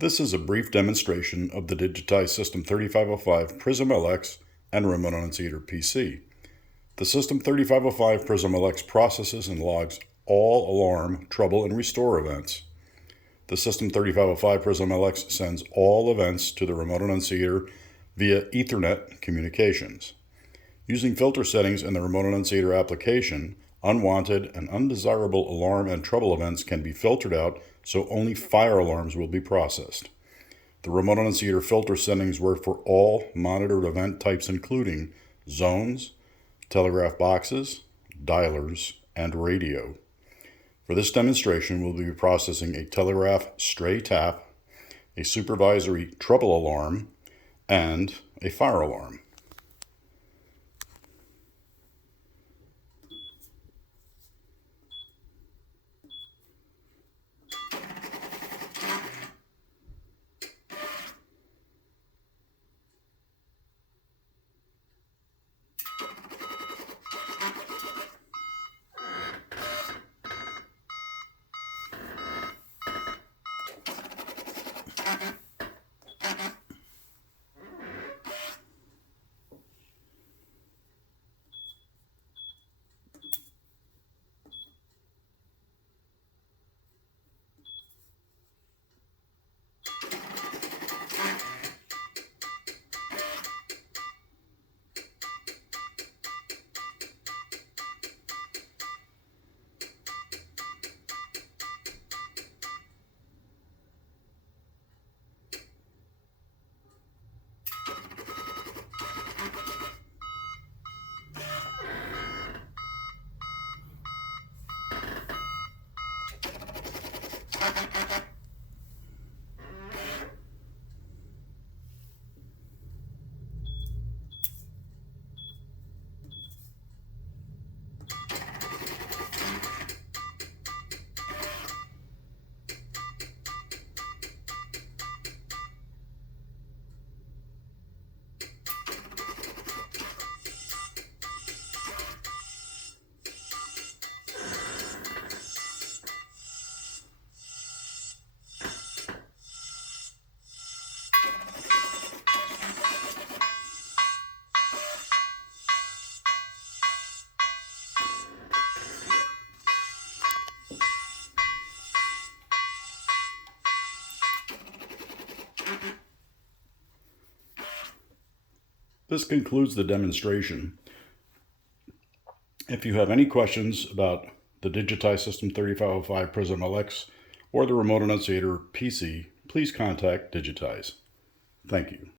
This is a brief demonstration of the Digitize System 3505 Prism LX and Remote Enunciator PC. The System 3505 Prism LX processes and logs all alarm, trouble, and restore events. The System 3505 Prism LX sends all events to the Remote Enunciator via Ethernet communications. Using filter settings in the Remote Enunciator application, unwanted and undesirable alarm and trouble events can be filtered out so only fire alarms will be processed. The Remote Enunciator filter settings work for all monitored event types including zones, telegraph boxes, dialers, and radio. For this demonstration, we'll be processing a telegraph stray tap, a supervisory trouble alarm, and a fire alarm. This concludes the demonstration. If you have any questions about the Digitize System 3505 Prism LX or the Remote Enunciator PC, please contact Digitize. Thank you.